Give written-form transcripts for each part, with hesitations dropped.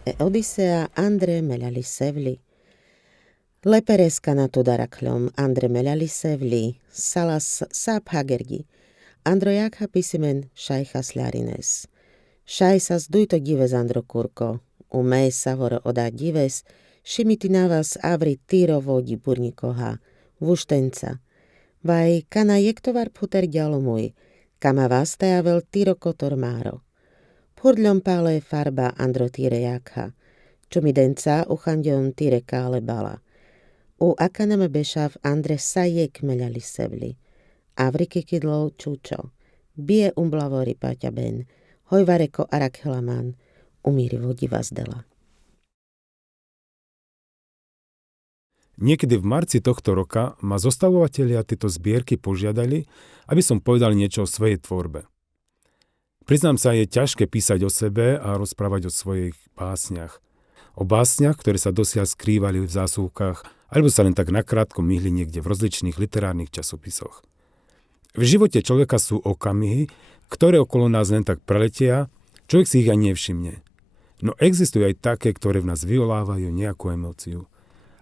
Odisea Andre Melalisevli. Lepereska na tudarakľom Andre Melalisevli, Salas Saphagergi, Androjakha pisimen Šajcha Slarines. Šajsas dujto dives Androkurko, umej savoro oda dives, šimiti navas avri tiro vodi burnikoha, vuštenca. Vaj kana jektovar puter ďalo môj, kama vastajavel tiro kotor máro. Purdľom pále farba Andro tire jakha, čo mi denca uchanďom tire kále bala. U akaname bešav Andre sajek meľali sevli. Avrike kydlov čučo. Bie umblavori paťa ben. Hojvareko arakhelaman. Umíri vodi vazdela. Niekedy v marci tohto roka ma zostavovatelia tejto zbierky požiadali, aby som povedal niečo o svojej tvorbe. Priznám sa, je ťažké písať o sebe a rozprávať o svojich básniach. O básniach, ktoré sa dosiaľ skrývali v zásuvkách, alebo sa len tak nakrátko myhli niekde v rozličných literárnych časopisoch. V živote človeka sú okamihy, ktoré okolo nás len tak preletia, človek si ich ani nevšimne. No existujú aj také, ktoré v nás vyvolávajú nejakú emóciu.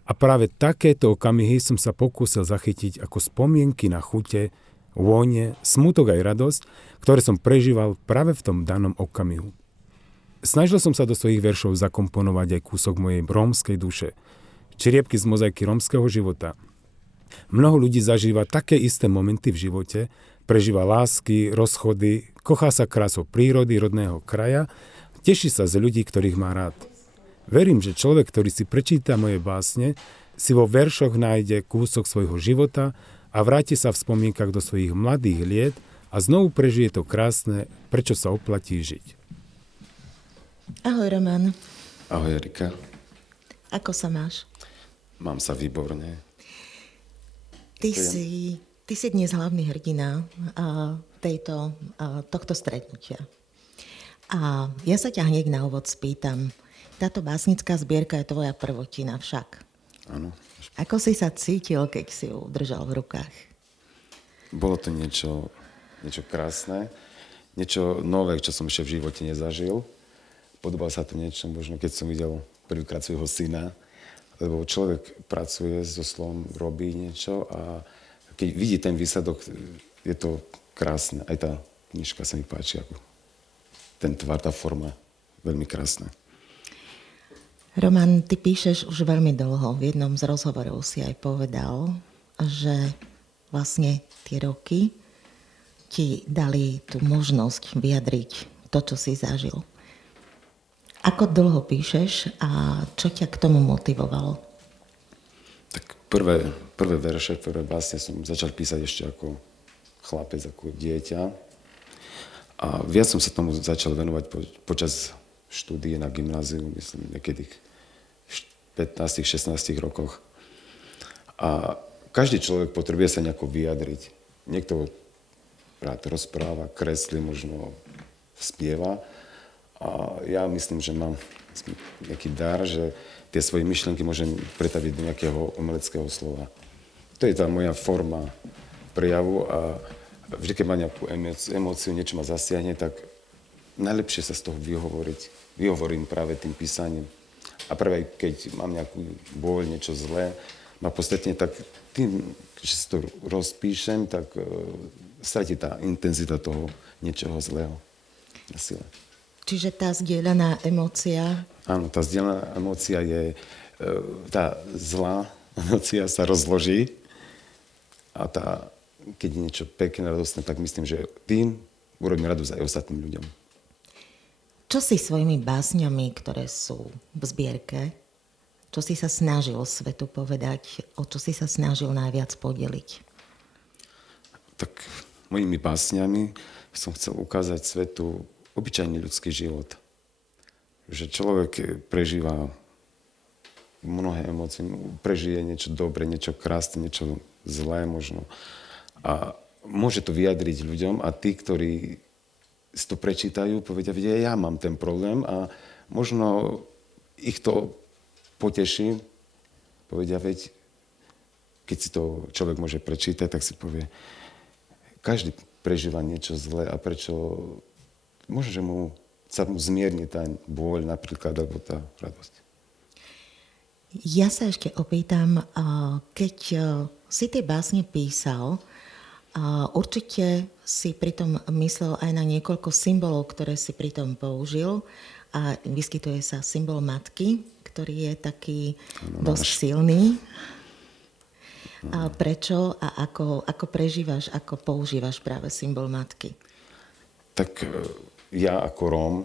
A práve takéto okamihy som sa pokúsil zachytiť ako spomienky na chute, vône, smutok aj radosť, ktoré som prežíval práve v tom danom okamihu. Snažil som sa do svojich veršov zakomponovať aj kúsok mojej rómskej duše, čriepky z mozaiky rómskeho života. Mnoho ľudí zažíva také isté momenty v živote, prežíva lásky, rozchody, kochá sa krásou prírody, rodného kraja, teší sa z ľudí, ktorých má rád. Verím, že človek, ktorý si prečíta moje básne, si vo veršoch nájde kúsok svojho života a vráti sa v spomienkach do svojich mladých liet a znovu prežije to krásne, prečo sa oplatí žiť. Ahoj, Roman. Ahoj, Erika. Ako sa máš? Mám sa výborne. Ty si dnes hlavný hrdina tohto stretnutia. A ja sa ťa hneď na úvod spýtam. Táto básnická zbierka je tvoja prvotina však. Áno. Ako si sa cítil, keď si ju držal v rukách? Bolo to niečo krásne, niečo nové, čo som ešte v živote nezažil. Podobalo sa to niečo, možno keď som videl prvýkrát svojho syna, lebo človek pracuje so slovom, robí niečo a keď vidí ten výsledok, je to krásne. Aj tá knižka sa mi páči, ako ten tvar, tá forma, veľmi krásna. Roman, ty píšeš už veľmi dlho. V jednom z rozhovorov si aj povedal, že vlastne tie roky ti dali tú možnosť vyjadriť to, čo si zažil. Ako dlho píšeš a čo ťa k tomu motivovalo? Tak prvé verše, ktoré vlastne som začal písať ešte ako chlapec, ako dieťa. A viac som sa tomu začal venovať počas štúdie na gymnáziu, myslím, niekedy v 15-16 rokoch. A každý človek potrebuje sa nejako vyjadriť. Niekto rád rozpráva, kreslí, možno spieva. A ja myslím, že mám nejaký dar, že tie svoje myšlienky môžem pretaviť do nejakého umeleckého slova. To je tá moja forma prejavu a vždy, keď mám nejakú emóciu, niečo ma zasiahne, tak najlepšie sa z toho vyhovorím práve tým písaním. A práve keď mám nejakú bôľ, niečo zlé, ma podstatne tak tým, že si to rozpíšem, tak stratí tá intenzita toho niečoho zlého na sile. Čiže tá zdieľaná emócia... Áno, tá zdieľaná emócia je... Tá zlá emócia sa rozloží a keď je niečo pekné, radostné, tak myslím, že tým urobím radosť aj ostatným ľuďom. Čo si svojimi básňami, ktoré sú v zbierke, čo si sa snažil svetu povedať, o čo si sa snažil najviac podeliť? Tak mojimi básňami som chcel ukázať svetu obyčajný ľudský život. Že človek prežíva mnohé emócie, prežije niečo dobré, niečo krásne, niečo zlé možno. A môže to vyjadriť ľuďom a tí, ktorí si to prečítajú, povedia, že ja mám ten problém a možno ich to poteší. Povedia, veď, keď si to človek môže prečítať, tak si povie, každý prežíva niečo zlé a prečo možno, že mu sa mu zmierni ten bôľ napríklad, alebo tá radosť. Ja sa ešte opýtam, keď si tie básne písal, určite si pritom myslel aj na niekoľko symbolov, ktoré si pritom použil a vyskytuje sa symbol matky, ktorý je taký dosť silný. A prečo a ako prežívaš, ako používaš práve symbol matky? Tak ja ako Róm,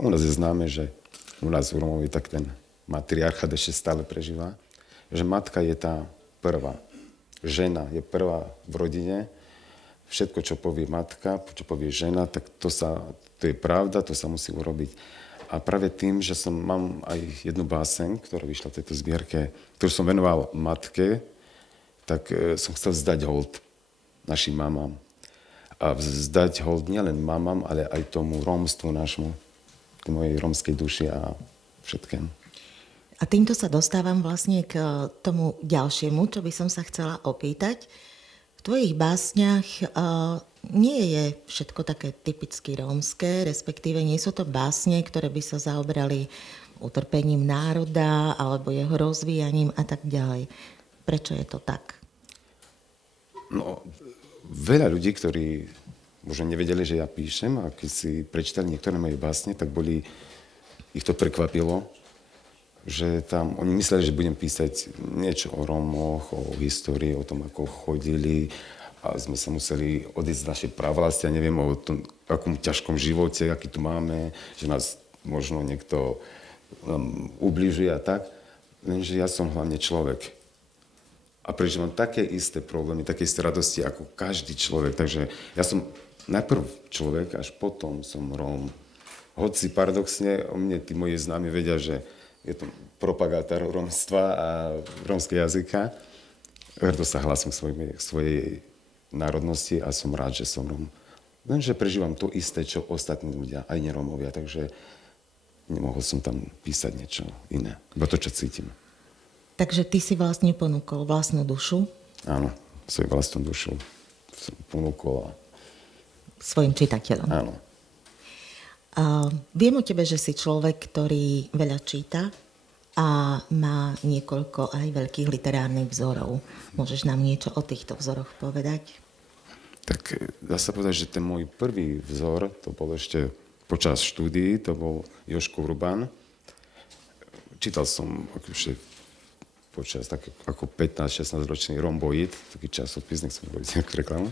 u nás je známe, že u nás v Rómovi tak ten matriarchát ešte stále prežíva, že matka je tá prvá. Žena je prvá v rodine. Všetko, čo povie matka, čo povie žena, tak to je pravda, to sa musí urobiť. A práve tým, že mám aj jednu báseň, ktorá vyšla v tejto zbierke, ktorú som venoval matke, tak som chcel vzdať hold našim mamám. A vzdať hold nielen mamám, ale aj tomu rómstvu našmu, k mojej rómskej duši a všetkému. A týmto sa dostávam vlastne k tomu ďalšiemu, čo by som sa chcela opýtať. V tvojich básniach nie je všetko také typicky rómske, respektíve nie sú to básne, ktoré by sa zaoberali utrpením národa alebo jeho rozvíjaním a tak ďalej. Prečo je to tak? No, veľa ľudí, ktorí možno nevedeli, že ja píšem, a keď si prečítali niektoré moje básne, tak ich to prekvapilo, že tam oni mysleli, že budem písať niečo o Rómoch, o histórii, o tom, ako chodili a sme sa museli odísť z našej pravlasti a neviem o tom, akom ťažkom živote, aký tu máme, že nás možno niekto ubližuje a tak. Lenže ja som hlavne človek. A prežívam také isté problémy, také isté radosti ako každý človek. Takže ja som najprv človek, až potom som Róm. Hoci paradoxne o mne tí moji známi vedia, že je to propagátor rómstva a rómskeho jazyka. Hrdo sa hlasím svojej národnosti a som rád, že som Róm. Lenže prežívam to isté, čo ostatní ľudia, aj nerómovia, takže nemohol som tam písať niečo iné. Iba to, čo cítim. Takže ty si vlastne ponúkol vlastnú dušu? Áno, svoju vlastnú dušu som ponúkol. Svojim čitateľom? Áno. Viem o tebe, že si človek, ktorý veľa číta a má niekoľko aj veľkých literárnych vzorov. Môžeš nám niečo o týchto vzoroch povedať? Tak dá sa povedať, že ten môj prvý vzor, to bol ešte počas štúdií, to bol Jožko Urban. Čítal som akože počas tak ako 15-16 ročný Romboid, taký časopis, nechcem povedať nejakú reklamu.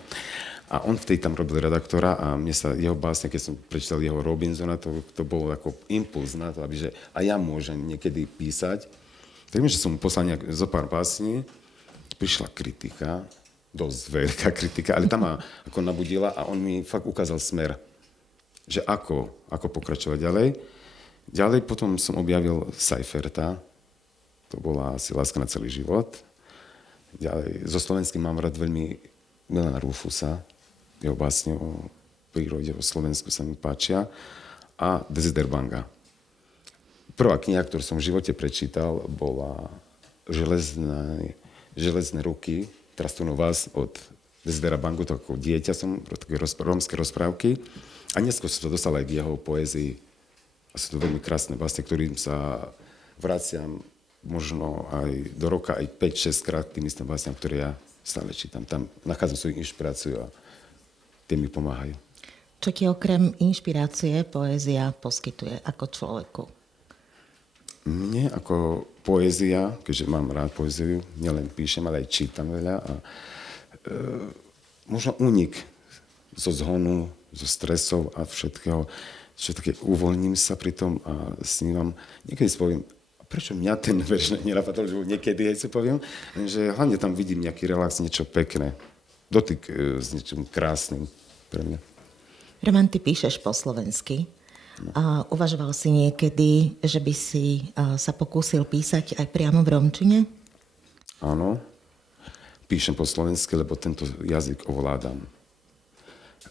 A on vtedy tam robil redaktora a mne sa jeho básne, keď som prečítal jeho Robinsona, to bolo ako impuls na to, aby že a ja môžem niekedy písať. Tak že som mu poslal zo pár básní, prišla kritika, dosť veľká kritika, ale tam ma ako nabudila a on mi fakt ukázal smer, že ako pokračovať ďalej. Ďalej potom som objavil Seiferta, to bola asi Láska na celý život. Ďalej, zo slovenským mám rád veľmi Milana Rufusa, jeho básne o prírode, o Slovensku sa mi páčia. A Desiderbanga. Prvá kniha, ktorú som v živote prečítal, bola Železné ruky, Trastúno vás od Desiderbangu, to ako dieťa som, také rómske rozprávky. A neskôr som to dostal aj v jeho poézii. A sú to veľmi krásne básne, ktorým sa vraciam možno aj do roka, aj 5-6 krát tým istým básňam, ktoré ja stále čítam. Tam nachádzam svoju inšpiráciu a tie mi pomáhajú. Čo ti okrem inšpirácie poézia poskytuje ako človeku? Mne ako poézia, keďže mám rád poéziu, nielen píšem, ale aj čítam veľa a možno únik zo zhonu, zo stresov a všetkého, čo také uvoľním sa pri tom a snívam. Niekedy si poviem, prečo mňa ten verš nenapadol, že niekedy aj si poviem, že hlavne tam vidím nejaký relax, niečo pekné. Dotyk s niečím krásnym pre mňa. Roman, ty píšeš po slovensky. A uvažoval si niekedy, že by si sa pokúsil písať aj priamo v romčine? Áno. Píšem po slovensky, lebo tento jazyk ovládam.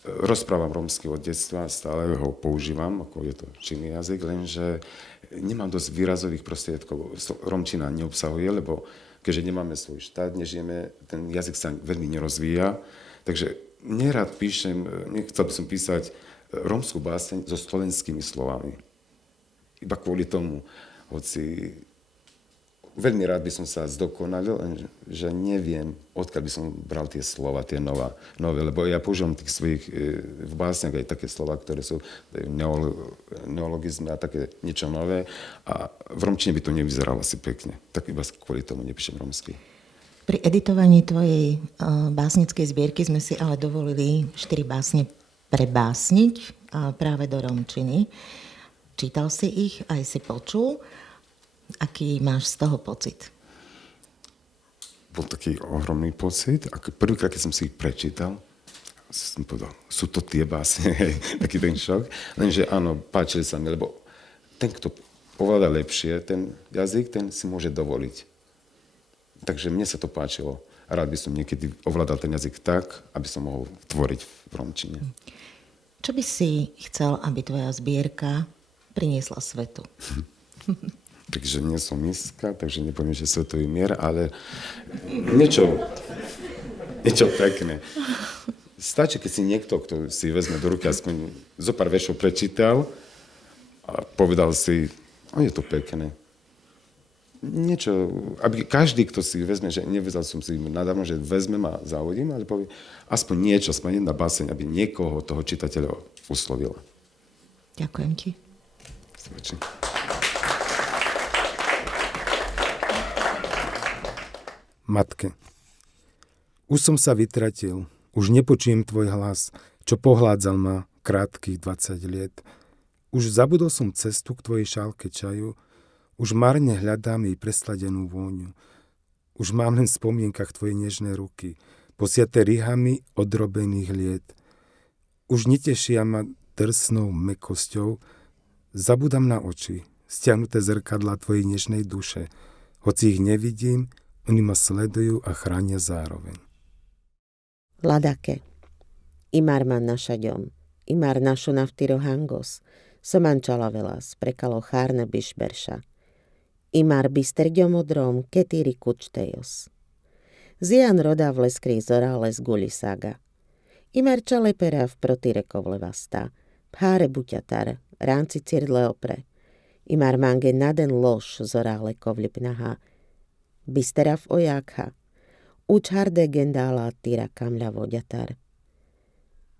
Rozprávam rómsky od detstva, stále ho používam, ako je to činný jazyk, lenže nemám dosť výrazových prostriedkov. Rómčina neobsahuje, lebo keďže nemáme svoj štát, nežijeme, ten jazyk sa veľmi nerozvíja. Takže nerad píšem, nechcel by som písať rómskú báseň so slovenskými slovami. Iba kvôli tomu, hoci veľmi rád by som sa zdokonalil, že neviem, odkiaľ by som bral tie slova, tie nové, lebo ja používam tých svojich v básniach aj také slova, ktoré sú neologizmy a také niečo nové a v romčine by to nevyzeralo asi pekne. Tak iba kvôli tomu nepíšem romsky. Pri editovaní tvojej básnickej zbierky sme si ale dovolili 4 básne prebásniť práve do romčiny. Čítal si ich, aj si počul. Aký máš z toho pocit? Bol taký ohromný pocit. Prvýkrát, keď som si ich prečítal, som povedal, sú to tie básne, taký ten šok. Lenže áno, páčili sa mi, lebo ten, kto ovláda lepšie ten jazyk, ten si môže dovoliť. Takže mne sa to páčilo. A rád by som niekedy ovládal ten jazyk tak, aby som mohol tvoriť v romčine. Čo by si chcel, aby tvoja zbierka priniesla svetu? Takže nie som mistka, takže nepoviem, že svetový mier, ale niečo pekné. Stačí, keď si niekto, kto si vezme do ruky aspoň zo pár veršov prečítal a povedal si, je to pekné. Niečo, aby každý, kto si vezme, že nevezal som si nadávno, že vezmem a zahodím, ale povie aspoň niečo, aspoň jedna báseň, aby niekoho, toho čitateľa uslovila. Ďakujem ti. Svedčím. Matke. Už som sa vytratil, už nepočujem tvoj hlas, čo pohládzal ma krátkych 20 liet. Už zabudol som cestu k tvojej šálke čaju, už marne hľadám jej presladenú vôňu. Už mám len v spomienkach tvoje nežné ruky, posiaté rihami odrobených liet. Už netešia ma drsnou mäkkosťou, zabudám na oči, stiahnuté zrkadlá tvojej nežnej duše. Hoci ich nevidím, oni ma sledujú a chránia zároveň. Ladake. Imárman našaďom. Imár našu navtyro hangos. Somančala velas, prekalo chárne bišberša. Imár bisterďom odrom, ketíri kučtejos. Zian roda v leskrí zorales gulisaga. Imár čalepera v protirekov levasta. Pháre buťatar, ránci cirle opre. Imár mange naden lož zorále kovlipnaha. Bisterav ojákha, učharde gendála týra kamľa vodjatar.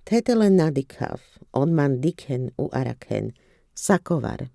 Tetele nadikhav, onman dikhen u arakhen, sakovar.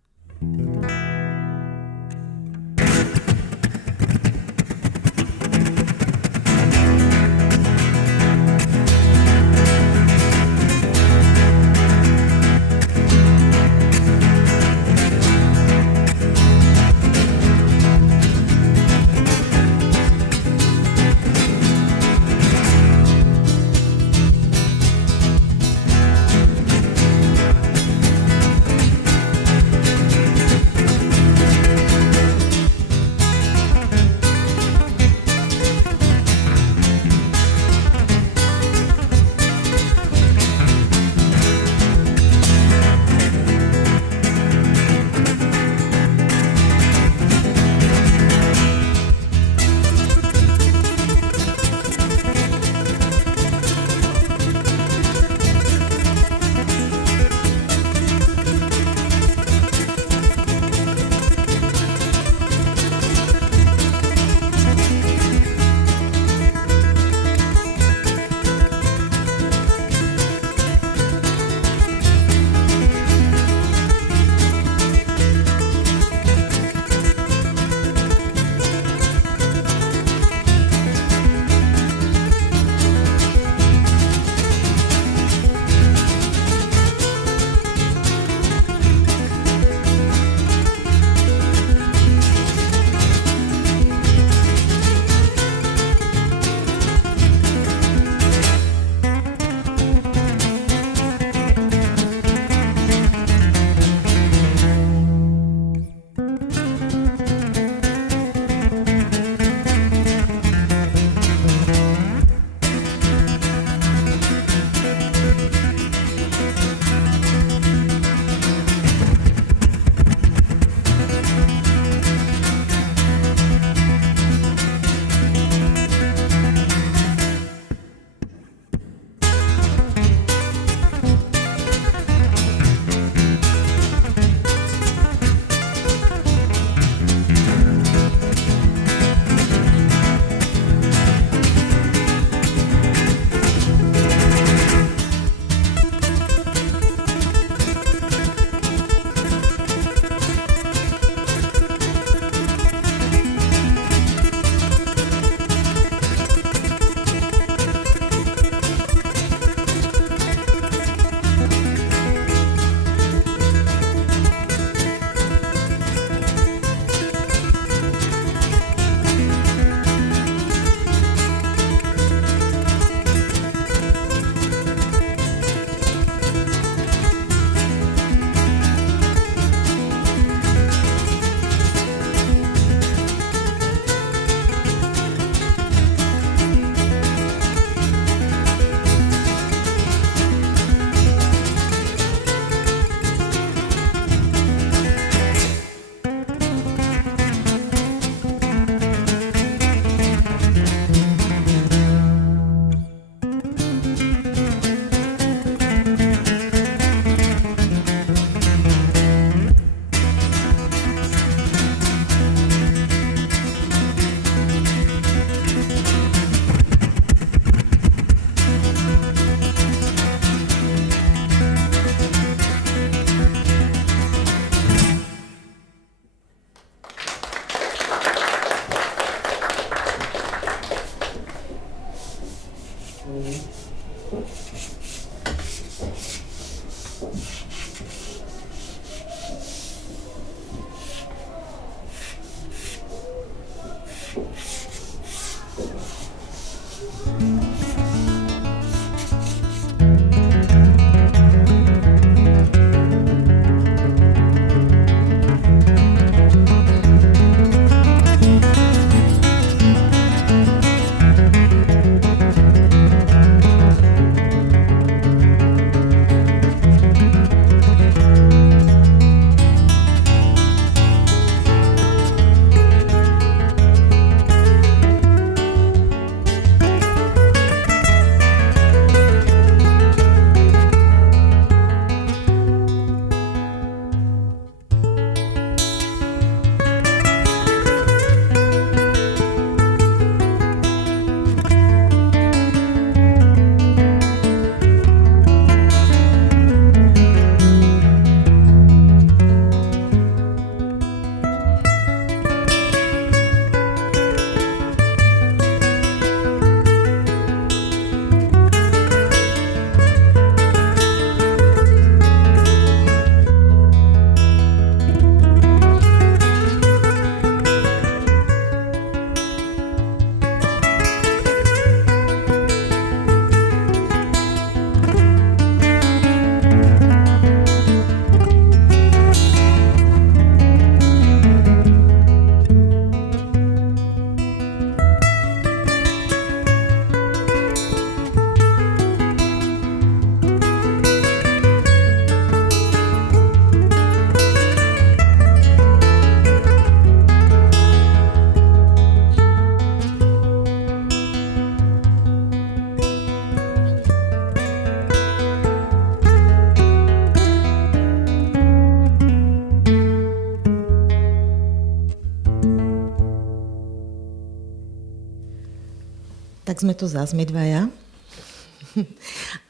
Tak sme tu zás my dvaja.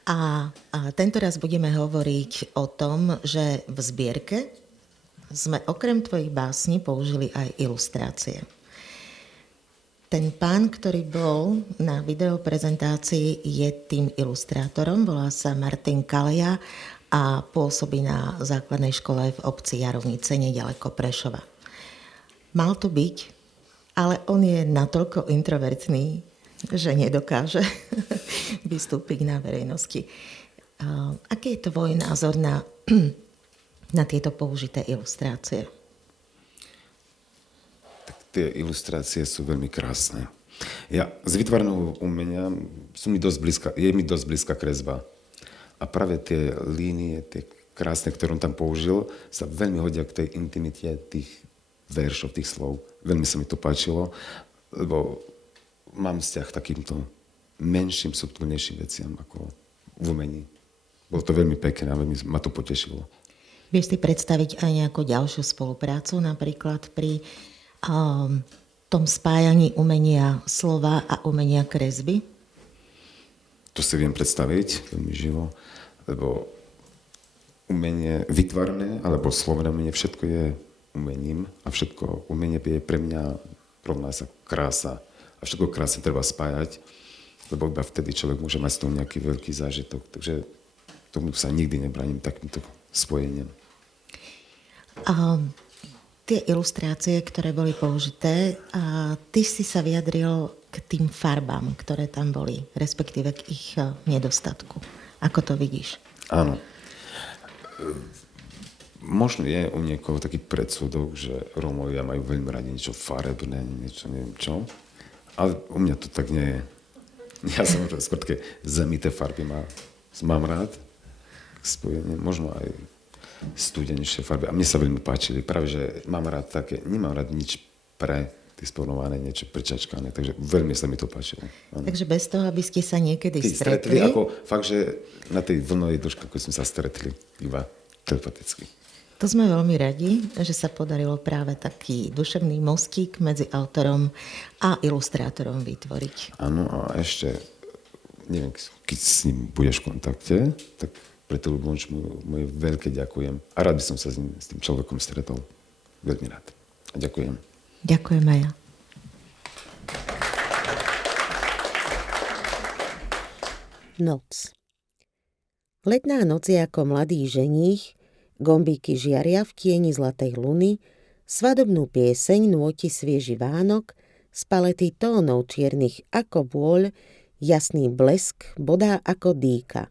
A tento raz budeme hovoriť o tom, že v zbierke sme okrem tvojich básní použili aj ilustrácie. Ten pán, ktorý bol na videoprezentácii, je tým ilustrátorom, volá sa Martin Kaleja a pôsobí na základnej škole v obci Jarovnice, neďaleko Prešova. Mal tu byť, ale on je natoľko introvertný, že nedokáže vystúpiť na verejnosti. Aký je tvoj názor na tieto použité ilustrácie? Tak tie ilustrácie sú veľmi krásne. Ja z výtvarného umenia je mi dosť blízka kresba. A práve tie línie, tie krásne, ktoré on tam použil, sa veľmi hodia k tej intimite tých veršov, tých slov. Veľmi sa mi to páčilo, lebo mám vzťah k takýmto menším, subtilnejším veciam ako v umení. Bolo to veľmi pekné a veľmi ma to potešilo. Vieš si predstaviť aj nejakú ďalšiu spoluprácu, napríklad pri tom spájaní umenia slova a umenia kresby? To si viem predstaviť veľmi živo, lebo umenie vytvarné alebo slovné umenie, všetko je umením a všetko umenie je pre mňa rovná sa krása. A všetko krásne treba spájať, lebo iba vtedy človek môže mať z toho nejaký veľký zážitok. Takže tomu sa nikdy nebraním takýmto spojením. A tie ilustrácie, ktoré boli použité, a ty si sa vyjadril k tým farbám, ktoré tam boli, respektíve k ich nedostatku. Ako to vidíš? Áno. Možno je u niekoho taký predsudok, že Rómovia majú veľmi radi niečo farebné, niečo neviem čo. Ale u mňa to tak nie je. Ja som skôr také zemité farby mám rád. Spojenie, možno aj studenejšie farby. A mne sa veľmi páčili. Práve, že mám rád také, nemám rád nič predisponované, niečo prečačkané. Takže veľmi sa mi to páčilo. Ano. Takže bez toho, aby ste sa niekedy stretli? Ako fakt, že na tej vlnovej dĺžke, ako sme sa stretli, iba telepaticky. To sme veľmi radi, že sa podarilo práve taký duševný mostík medzi autorom a ilustrátorom vytvoriť. Áno, a ešte, neviem, keď s ním budeš v kontakte, tak pre tú Ľubomč moje veľké ďakujem. A rád by som sa s tým človekom stretol. Veľmi rád. A ďakujem. Ďakujem aj ja. Noc. Letná noc je ako mladý ženích, gombíky žiaria v tieni zlatej luny, svadobnú pieseň nôti svieži Vánok, z palety tónov čiernych ako bôľ, jasný blesk bodá ako dýka.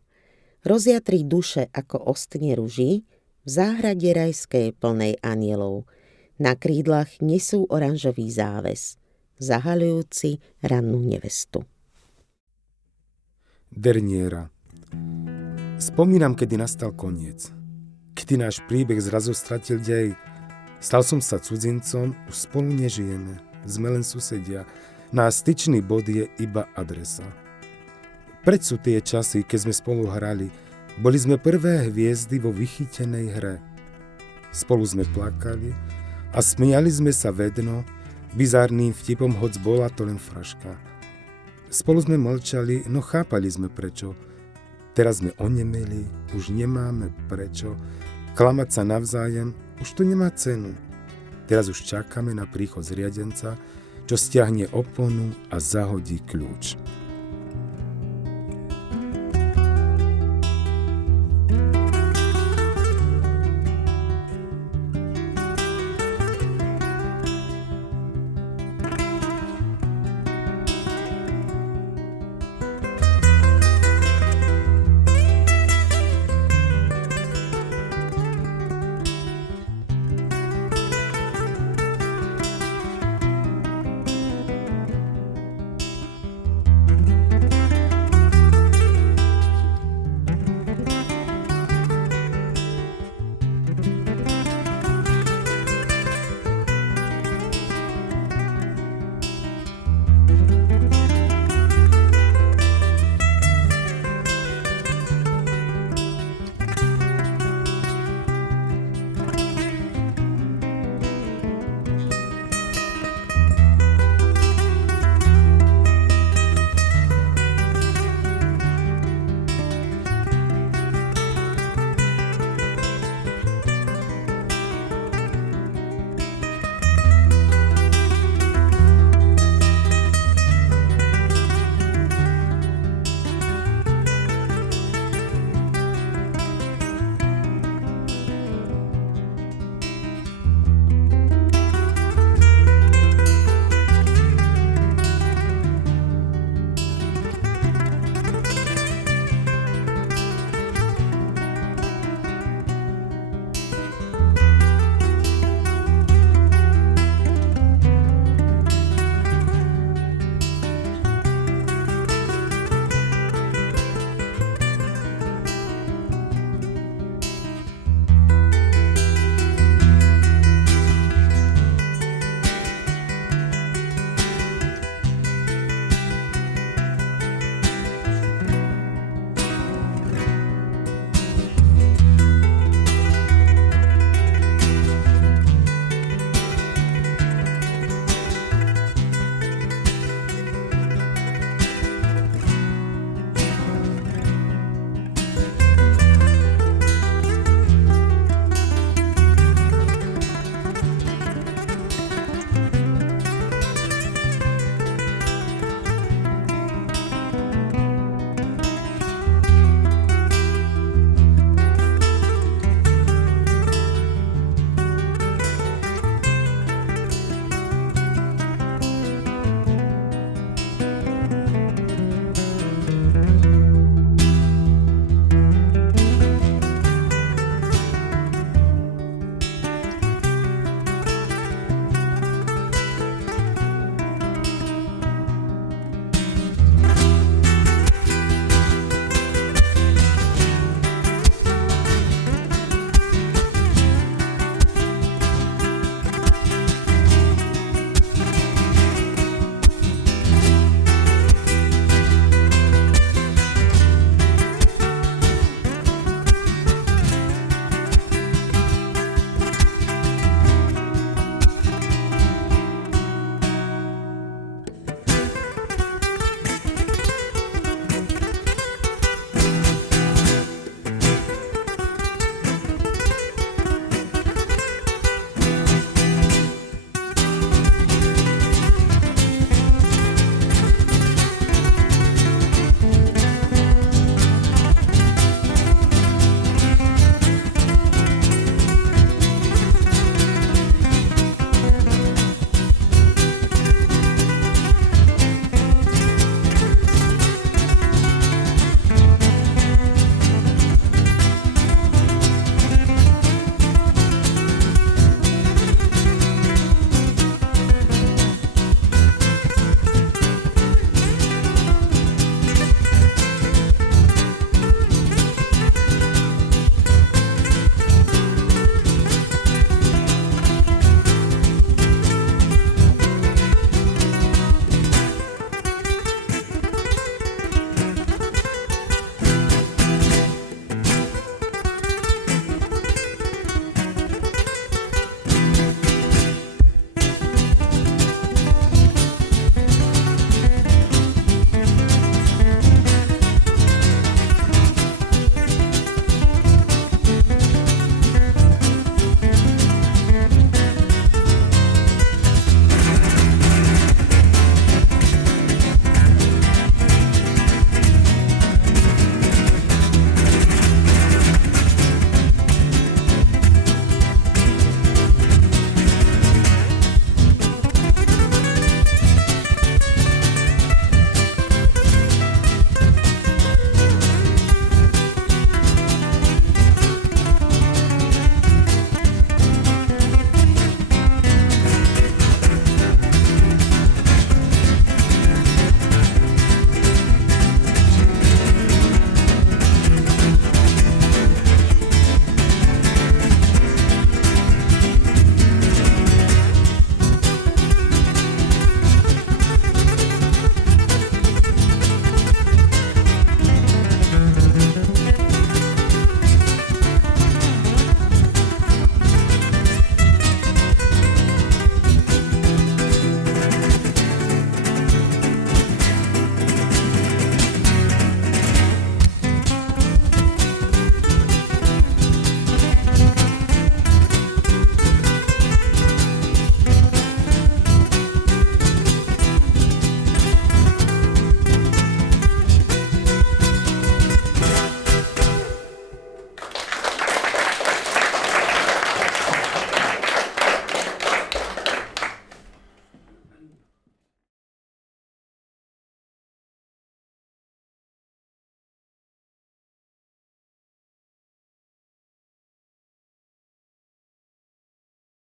Rozjatrí duše ako ostne ruží, v záhrade rajskej plnej anielov. Na krídlach nesú oranžový záves, zahaľujúci rannú nevestu. Derniera. Spomínam, kedy nastal koniec. Kedy náš príbeh zrazu stratil dej. Stal som sa cudzincom, už spolu nežijeme. Sme len susedia. Náš styčný bod je iba adresa. Preč sú tie časy, keď sme spolu hrali. Boli sme prvé hviezdy vo vychytenej hre. Spolu sme plakali a smiali sme sa vedno, bizárnym vtipom, hoc bola to len fraška. Spolu sme mlčali, no chápali sme prečo. Teraz sme onemeli, už nemáme prečo. Klamať sa navzájem, už to nemá cenu. Teraz už čakáme na príchod zriadenca, čo stiahne oponu a zahodí kľúč.